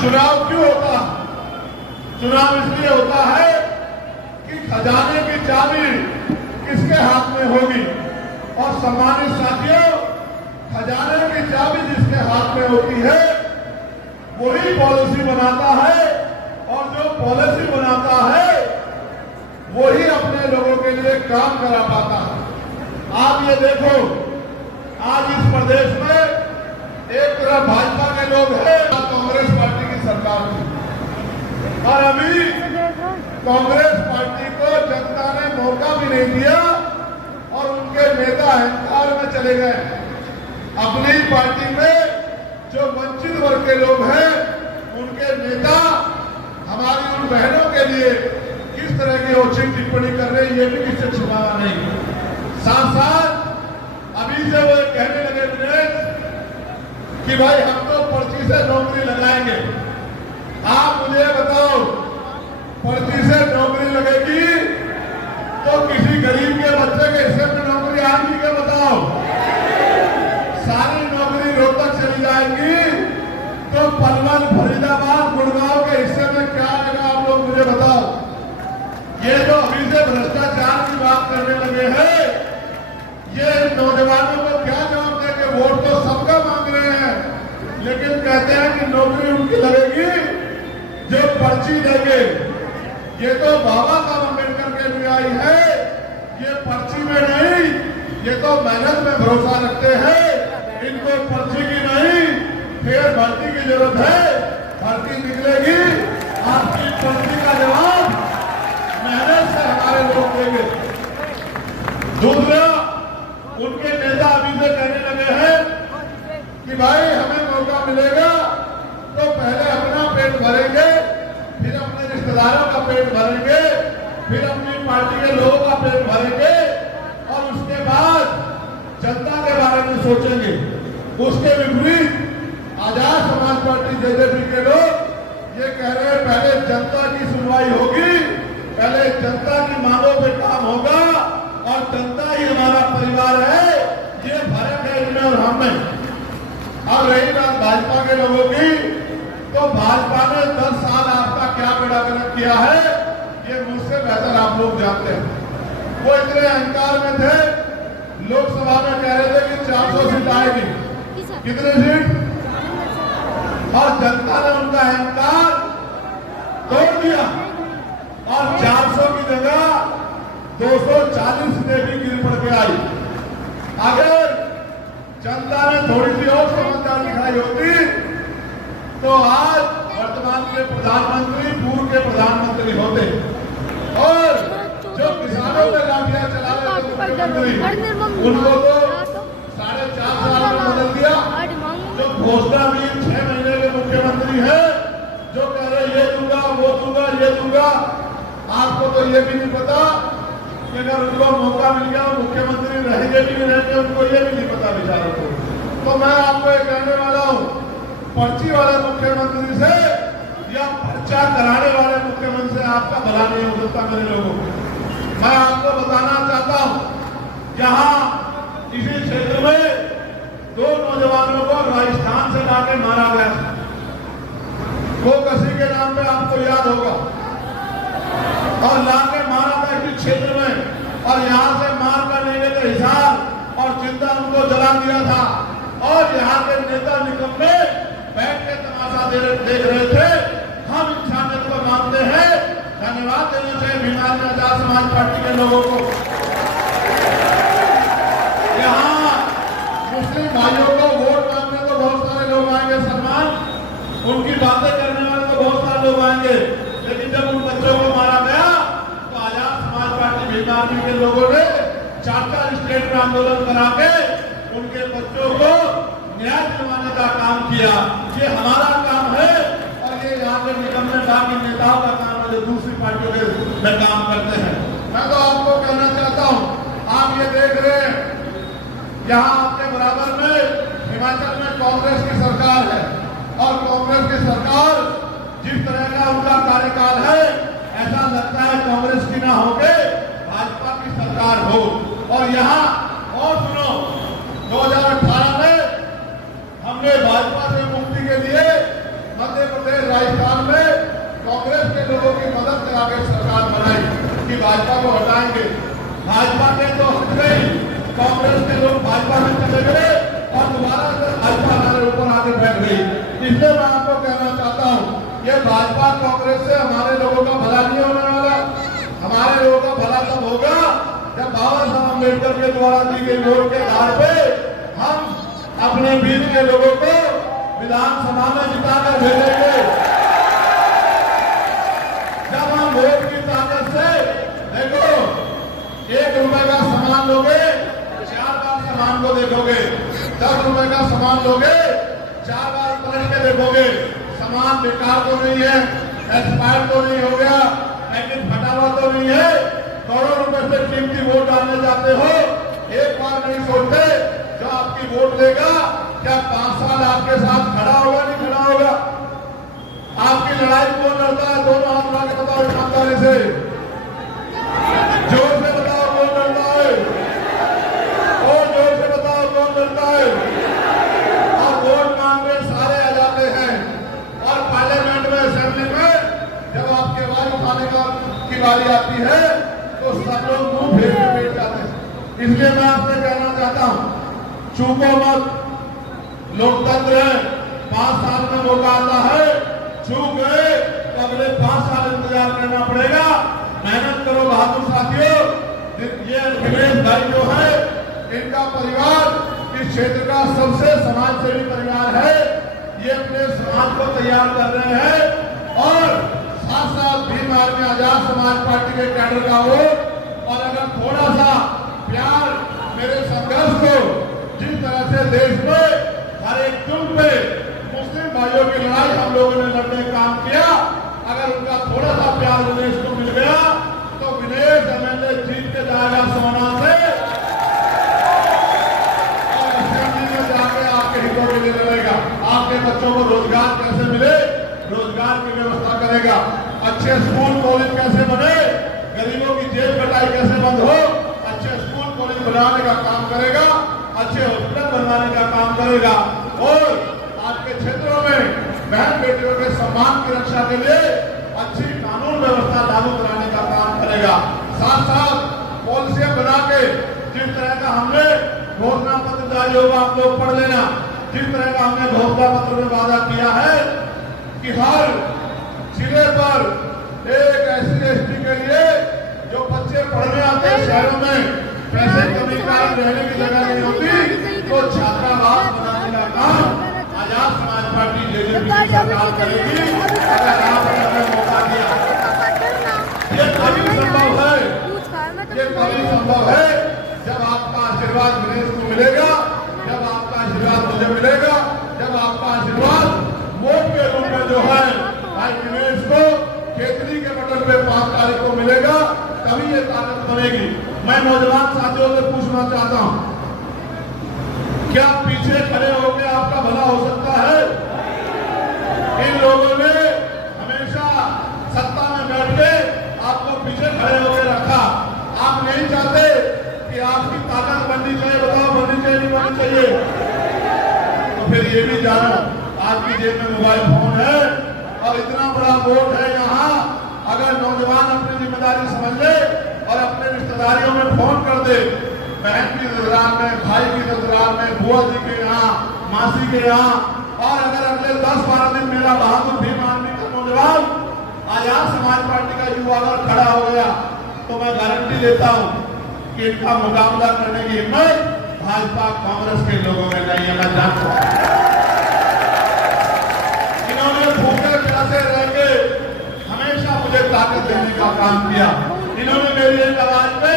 चुनाव क्यों होता है? चुनाव इसलिए होता है कि खजाने की चाबी किसके हाथ में होगी। और सम्मानित साथियों, खजाने की चाबी जिसके हाथ में होती है वही पॉलिसी बनाता है, और जो पॉलिसी बनाता है वही अपने लोगों के लिए काम करा पाता है। आप ये देखो, आज इस प्रदेश में एक तरफ भाजपा के लोग हैं, कांग्रेस पार्टी की सरकार थी, और अभी कांग्रेस पार्टी को जनता ने मौका भी नहीं दिया और उनके नेता अहंकार में चले गए। अपनी पार्टी में जो वंचित वर्ग के लोग हैं उनके नेता हमारी उन बहनों के लिए किस तरह की औचित्य टिप्पणी कर रहे हैं ये भी किससे छिपाना नहीं। साथ साथ अभी से वो कहने लगे कि भाई हम तो पर्ची से नौकरी लगाएंगे। आप मुझे बताओ, पर्ची से नौकरी लगेगी तो किसी गरीब के बच्चे के हिस्से में नौकरी आएगी क्या? बताओ। सारी नौकरी रोहतक चली जाएंगी तो पलवल, फरीदाबाद, गुड़गांव के हिस्से में क्या आएगा? आप लोग मुझे बताओ। ये जो अभी से भ्रष्टाचार की बात करने लगे हैं, ये नौजवानों को क्या जवाब देंगे? वोट तो सबका मांग रहे हैं, लेकिन कहते हैं कि नौकरी उनकी लगेगी जो पर्ची देंगे। ये तो बाबा साहब अम्बेडकर के अनुयायी है, ये पर्ची में नहीं, ये तो मेहनत में भरोसा रखते हैं। इनको पर्ची की नहीं, फिर भर्ती की जरूरत है। भर्ती निकलेगी, आपकी पर्ची का जवाब मेहनत से हमारे लोग देंगे। दूसरा, उनके नेता अभी से कहने लगे हैं कि भाई हमें मौका मिलेगा तो पहले अपना पेट भरेंगे, फिर अपने रिश्तेदारों का पेट भरेंगे, फिर अपनी पार्टी के लोगों का पेट भरेंगे, और उसके बाद जनता के बारे में सोचेंगे। उसके विपरीत आजाद समाज पार्टी जेजेपी के लोग ये कह रहे हैं पहले जनता की सुनवाई होगी, पहले जनता की मांगों पे काम होगा, और जनता ही हमारा परिवार है। ये फर्क है इनमें और हमें। अब रही बात भाजपा के लोगों की, तो भाजपा ने 10 साल आपका क्या बेड़ा गर्क किया है ये मुझसे बेहतर आप लोग जानते हैं। वो इतने अहंकार में थे, लोकसभा में कह रहे थे कि 400 सीट आएगी। कितने सीट? और जनता ने उनका अहंकार तोड़ दिया और 400 की जगह 240 सीटें भी गिर पड़ के आई। अगर जनता ने थोड़ी सी और समझदारी दिखाई होती तो आज वर्तमान के प्रधानमंत्री पूर्व के प्रधानमंत्री होते, और जो किसानों पे लाठियां चला रहे थे मुख्यमंत्री, उनको तो 4.5 साल में बदल दिया। जो घोषणा भी 6 महीने के मुख्यमंत्री है, जो कह रहे ये दूंगा, वो दूंगा, ये दूंगा, आपको तो ये भी नहीं पता कि अगर उनको मौका मिल गया मुख्यमंत्री रहेंगे भी नहीं रहेंगे, उनको ये भी नहीं पता बेचारों को। तो मैं आपको ये कहने वाला हूँ, पर्ची वाले मुख्यमंत्री से या पर्चा कराने वाले मुख्यमंत्री से आपका भला नहीं हो सकता। मेरे लोगों को मैं आपको बताना चाहता हूँ, जहाँ इसी क्षेत्र में 2 नौजवानों को राजस्थान से लाके मारा गया, वो किसी के नाम पे आपको याद होगा, और लाके मारा था इसी क्षेत्र में, और यहाँ से मार कर ले गए थे हिसार और जिंदा उनको जला दिया था, और यहाँ के नेता निकम्मे बैठ के तमाशा देख रहे थे। हम इंसानियत को मानते हैं। धन्यवाद देना चाहिए बीमार आजाद समाज पार्टी के लोगों को। यहाँ मुस्लिम भाइयों को वोट मांगने तो बहुत सारे लोग आएंगे, सलमान, उनकी बातें करने वाले तो बहुत सारे लोग आएंगे, लेकिन जब उन बच्चों को मारा गया तो आजाद समाज पार्टी भीम आर्मी के लोगों ने 4 स्टेट में आंदोलन करा के उनके बच्चों को न्याय दिलवाने का काम किया। ये हमारा काम है, और ये यहाँ के निकम्मे बाकी नेताओं का काम है जो दूसरी पार्टियों के में काम करते हैं। मैं तो आपको कहना चाहता हूँ, आप ये देख रहे हैं यहाँ अपने बराबर में हिमाचल में कांग्रेस की सरकार है, और कांग्रेस की सरकार जिस तरह का उनका कार्यकाल है, ऐसा लगता है कांग्रेस की ना होके भाजपा की सरकार हो। और यहाँ और सुनो, 2018 में हमने भाजपा से मुक्ति के लिए मध्य प्रदेश आगे सरकार बनाई कि भाजपा को हटाएंगे। भाजपा के तो हट गई, कांग्रेस के लोग भाजपा में चले गए और दोबारा से भाजपा हमारे ऊपर आगे बैठ गई। इसलिए मैं आपको कहना चाहता हूँ, ये भाजपा कांग्रेस से हमारे लोगों का भला नहीं होने वाला। हमारे लोगों का भला तब होगा जब बाबा साहब अम्बेडकर के द्वारा दी गई वोट के आधार पे हम अपने बीच के लोगों को विधानसभा में जिताकर भेजेंगे। जब हम वोट की ताकत से, देखो, 1 रुपए का सामान लोगे 4 बार सामान को देखोगे, 10 रुपए का सामान लोगे 4 बार पलट के देखोगे। सामान बेकार तो नहीं है, एक्सपायर तो नहीं हो गया, पैकेट फटा हुआ तो नहीं है। करोड़ों रुपए से कीमती वोट डालने जाते हो, एक बार नहीं सोचते जो आपकी वोट देगा क्या 5 साल आपके साथ खड़ा होगा, नहीं खड़ा होगा? आपकी लड़ाई कौन लड़ता है? दोनों हाथ उठा के बताओ ईमानदारी से, जोर से बताओ कौन लड़ता है, और जोर से बताओ कौन लड़ता है। और वोट मांगने सारे आ जाते हैं और पार्लियामेंट में, असेंबली में जब आपकी आवाज उठाने की बारी आती है तो सब लोग मुंह फेर के बैठ जाते हैं। इसलिए मैं आपसे कहना चाहता हूं, चूको मत, लोकतंत्र है, 5 साल में मौका आता है, चूक गए तो अगले 5 साल इंतजार करना पड़ेगा। मेहनत करो बहादुर साथियों। ये अखिलेश भाई जो है, इनका परिवार इस क्षेत्र का सबसे समाजसेवी परिवार है। ये अपने समाज को तैयार कर रहे हैं और साथ साथ भीम आर्मी आजाद समाज पार्टी के कैडर का हो। और अगर थोड़ा सा प्यार मेरे संघर्ष को, जिस तरह से देश में हर एक जुल्म पे मुस्लिम भाइयों की लड़ाई हम लोगों ने लड़ने का काम किया, अगर उनका थोड़ा सा प्यार विनेश को मिल गया तो विनेश एमएलए जीत के जाएगा सोना से और असेंबली में जाके आपके हितों के लिए लड़ेगा। आपके बच्चों को रोजगार कैसे मिले, रोजगार की व्यवस्था करेगा। अच्छे स्कूल कॉलेज कैसे बने, गरीबों की जेब कटाई कैसे बंद हो, अच्छे स्कूल कॉलेज बनाने का काम करेगा, अच्छे हॉस्पिटल बनवाने का काम करेगा और आपके क्षेत्रों में बहन बेटियों के सम्मान की रक्षा के लिए अच्छी कानून व्यवस्था लागू कराने का काम करेगा। साथ साथ पॉलिसियां बना के, जिस तरह का हमने घोषणा पत्र जारी होगा आप लोग पढ़ लेना, जिस तरह का हमने घोषणा पत्र में वादा किया है कि हर जिले पर एक SC/ST के लिए जो बच्चे पढ़ने आते हैं शहरों में, पैसे कमी कारण रहने की जगह नहीं होती, तो छात्रावास बनाने का काम आजाद समाज पार्टी जेजेपी की सरकार करेगी। अगर आपने हमें मौका दिया, ये कभी संभव है, ये कभी संभव है जब आपका आशीर्वाद विनेश को मिलेगा, जब आपका आशीर्वाद मुझे मिलेगा, जब आपका आशीर्वाद वोट के रूप में जो है भाई विनेश को केतली के बटन पे 5 तारीख को मिलेगा, तभी ये ताकत बनेगी। मैं नौजवान साथियों से पूछना चाहता हूं, क्या पीछे खड़े होकर आपका भला हो सकता है? इन लोगों ने हमेशा सत्ता में बैठ के आपको पीछे खड़े होकर रखा। आप नहीं चाहते कि आपकी ताकत बननी चाहिए? बताओ, बननी चाहिए नहीं बननी चाहिए? तो फिर ये भी जानो, आपकी जेब में मोबाइल फोन है और इतना बड़ा वोट है यहाँ। अगर नौजवान अपनी जिम्मेदारी समझ ले और अपने रिश्तेदारियों में फोन कर दे, बहन की ससुराल में, भाई की ससुराल में, बुआ जी के यहाँ, मासी के यहाँ, और अगर अगले 10-12 दिन मेरा बहादुर भीम आर्मी का नौजवान आजाद समाज पार्टी का युवा अगर खड़ा हो गया, तो मैं गारंटी देता हूँ कि इनका मुकाबला करने की हिम्मत भाजपा कांग्रेस के लोगों में नहीं है। मैं जानता हूँ इन्होंने भूखे प्यासे रह के हमेशा मुझे ताकत देने का काम किया। इन्होंने मेरी एक आवाज पे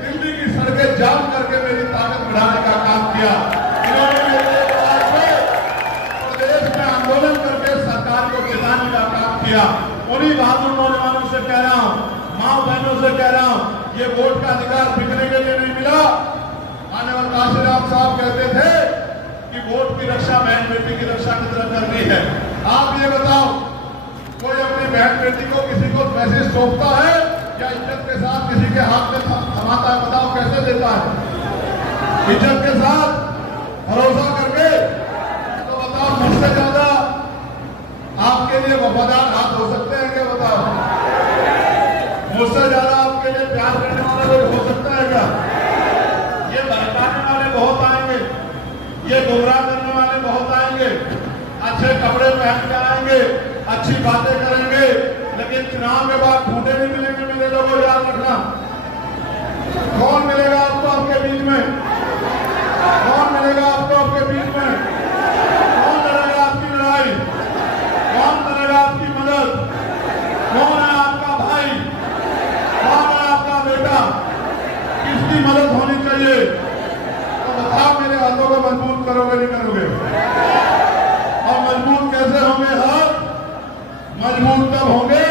दिल्ली की सड़कें जाम करके मेरी ताकत बढ़ाने का काम किया। इन्होंने मेरी एक आवाज पे प्रदेश में आंदोलन करके सरकार को जिताने का काम किया। उन्हीं बहादुर नौजवानों से कह रहा हूँ, माँ बहनों से कह रहा हूँ, ये वोट का अधिकार बिकने के लिए नहीं मिला। माननीय काशीराम साहब कहते थे कि वोट की रक्षा बहन बेटी की रक्षा की तरह करनी है। आप ये बताओ, कोई अपनी बहन बेटी को किसी को मैसेज सौंपता है या इज्जत के साथ किसी के हाथ में थमाता है? बताओ कैसे देता है? इज्जत के साथ, भरोसा करके। तो बताओ, मुझसे ज्यादा आपके लिए वफादार हाथ हो सकते हैं क्या? बताओ। मुझसे ज्यादा आपके लिए प्यार करने वाला कोई हो सकता है क्या? ये बहकाने वाले बहुत आएंगे, ये गुमराह करने वाले बहुत आएंगे, अच्छे कपड़े पहन के आएंगे, अच्छी बातें करेंगे, लेकिन चुनाव के बाद ढूंढे नहीं मिलेंगे। मेरे लोगों याद रखना, कौन मिलेगा आपको आपके बीच में? कौन मिलेगा आपको आपके बीच में? कौन लड़ेगा आपकी लड़ाई? कौन करेगा आपकी मदद? कौन है आपका भाई? कौन है आपका बेटा? किसकी मदद होनी चाहिए? तो बताओ, मेरे हाथों को मजबूत करोगे नहीं करोगे? और मजबूत कैसे होंगे? हाथ मजबूत तब होंगे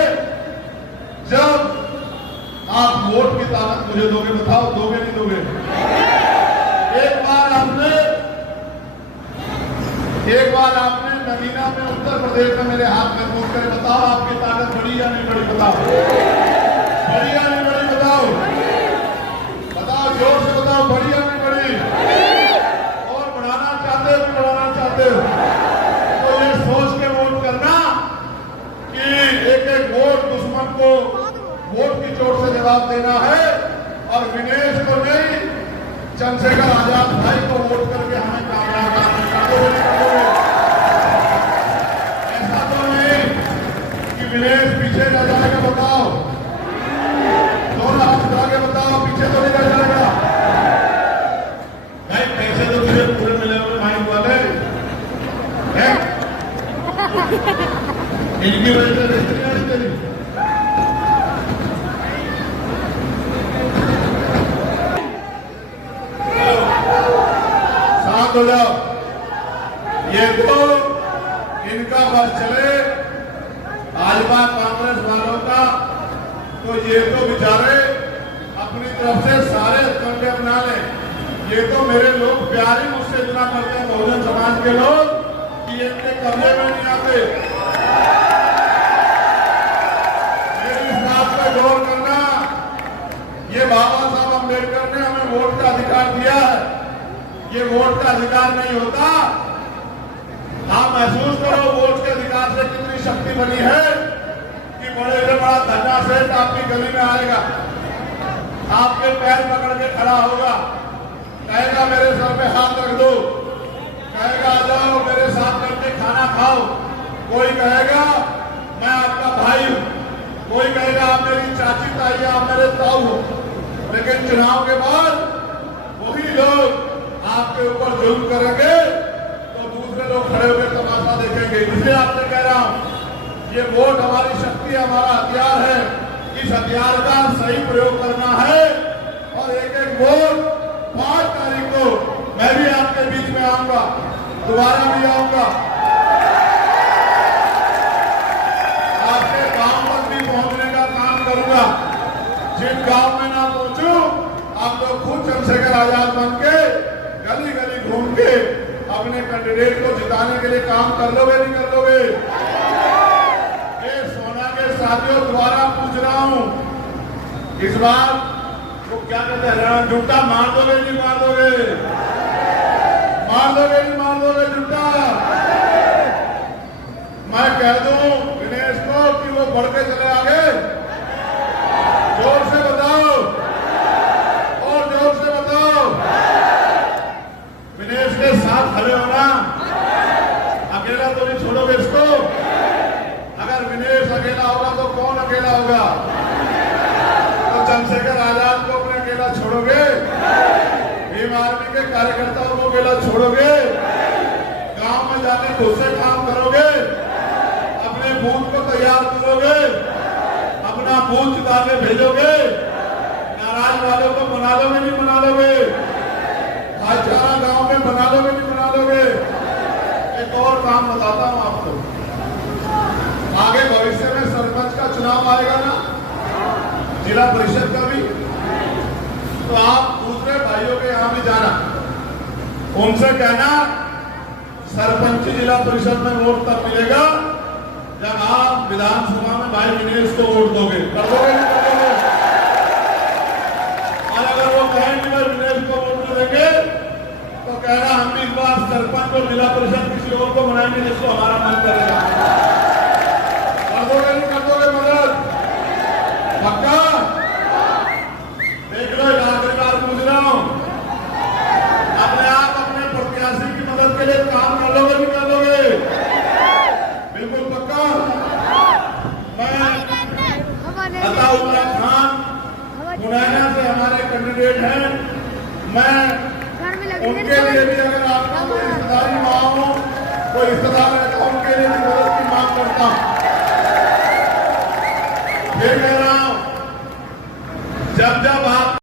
जब आप वोट की ताकत मुझे दोगे। बताओ, दोगे नहीं दोगे? एक बार आपने नगीना में उत्तर प्रदेश में मेरे हाथ में मजबूत करे। बताओ, आपकी ताकत बड़ी या नहीं बड़ी? बताओ, बड़ी या नहीं बड़ी? बताओ, बताओ, जोर से बताओ, बड़ी या नहीं बड़ी? और बढ़ाना चाहते हो कि बढ़ाना चाहते हो? तो ये सोच के वोट करना कि एक एक वोट दुश्मन को वोट की चोट से जवाब देना है, और विनेश को नहीं, चंद्रशेखर आजाद भाई को वोट करके हमें कामयाब करना। ऐसा तो नहीं कि विनेश पीछे रह जाएगा। बताओ, दोनों हाथ उठा के बताओ, पीछे तो नहीं रह जाएगा? भाई पैसे तो तुझे पूरे मिले हुए माइक वाले हैं, इनकी वजह से रिश्तेदारी चली। शांत हो जाओ। ये तो इनका बस चले, भाजपा कांग्रेस वालों का, तो ये तो बेचारे अपनी तरफ से सारे कंधे बना लें। ये तो मेरे लोग प्यारे मुझसे इतना करते हैं, बहुजन समाज के लोग, कि इनके कमरे में नहीं आते। मेरी इस बात पर गौर करना, ये बाबा साहब अम्बेडकर ने हमें वोट का अधिकार दिया है। ये वोट का अधिकार नहीं होता। आप महसूस करो वोट के अधिकार से कितनी शक्ति बनी है कि बड़े से बड़ा धरना सेठ आपकी गली में आएगा, आपके पैर पकड़ के खड़ा होगा, कहेगा मेरे सर पे हाथ रख दो, कहेगा आ जाओ मेरे साथ करके खाना खाओ। कोई कहेगा मैं आपका भाई हूं, कोई कहेगा आप मेरी चाची ताई, आप मेरे ताऊ हो। लेकिन चुनाव के बाद वही लोग आपके ऊपर जुल्म करेंगे तो दूसरे लोग खड़े होकर तमाशा देखेंगे। इसलिए आपसे कह रहा हूं, ये वोट हमारी शक्ति, हमारा हथियार है। इस हथियार का सही प्रयोग करना है, और एक एक वोट 5 तारीख को मैं भी आपके बीच में आऊंगा, दोबारा भी आऊंगा, आपके गांव तक भी पहुंचने का काम करूंगा। जिन गांव में ना पहुंचूं, आप लोग खुद चंद्रशेखर आजाद बन के गली गली घूम के अपने कैंडिडेट को जिताने के लिए काम कर लोगे नहीं कर लोगे? ये सोना के साथियों, दोबारा पूछ रहा हूं, इस बार वो क्या कहते हैं, झूठा मार दोगे नहीं मार दोगे? मार दोगे नहीं मार दोगे झूठा? मैं कह दूं विनेश को कि वो बढ़ के चले आगे? जोर से बताओ, और जोर से बताओ। विनेश के साथ खड़े होना, अकेला तो नहीं छोड़ोगे इसको? अगर विनेश अकेला होगा तो कौन अकेला होगा? तो चंद्रशेखर आजाद को अपने अकेला छोड़ोगे? भीम आर्मी के कार्यकर्ताओं को अकेला छोड़ोगे? गांव में जाके खुद से काम करोगे? अपने बूथ को तैयार करोगे? अपना बूथ जिताने भेजोगे? नाराज वालों को मना लोगे नहीं मना लोगे? भाईचारा गांव में बना लोगे नहीं बना लोगे? एक और काम बताता हूं आपको, आगे भविष्य में सरपंच का चुनाव आएगा ना, जिला परिषद का भी, तो आप दूसरे भाइयों के यहां भी जाना, उनसे कहना सरपंची जिला परिषद में वोट तब मिलेगा जब आप विधानसभा में भाई विनेश को वोट दोगे। कर दोगे नहीं कर दोगे? और अगर वो कहेंगे मैं विनेश को वोट देंगे, तो कहना हम भी इस बार सरपंच और जिला परिषद किसी और को बनाएंगे जिसको हमारा मन करेगा। कर दोगे नहीं कर दोगे मदद? पक्का? अताउल्लाह खान मुरैना से हमारे कैंडिडेट हैं। मैं उनके लिए भी अगर आपका कोई रिश्तेदारी वहां हो, कोई रिश्तेदार है तो उनके लिए भी मदद की मांग करता हूं। फिर मैं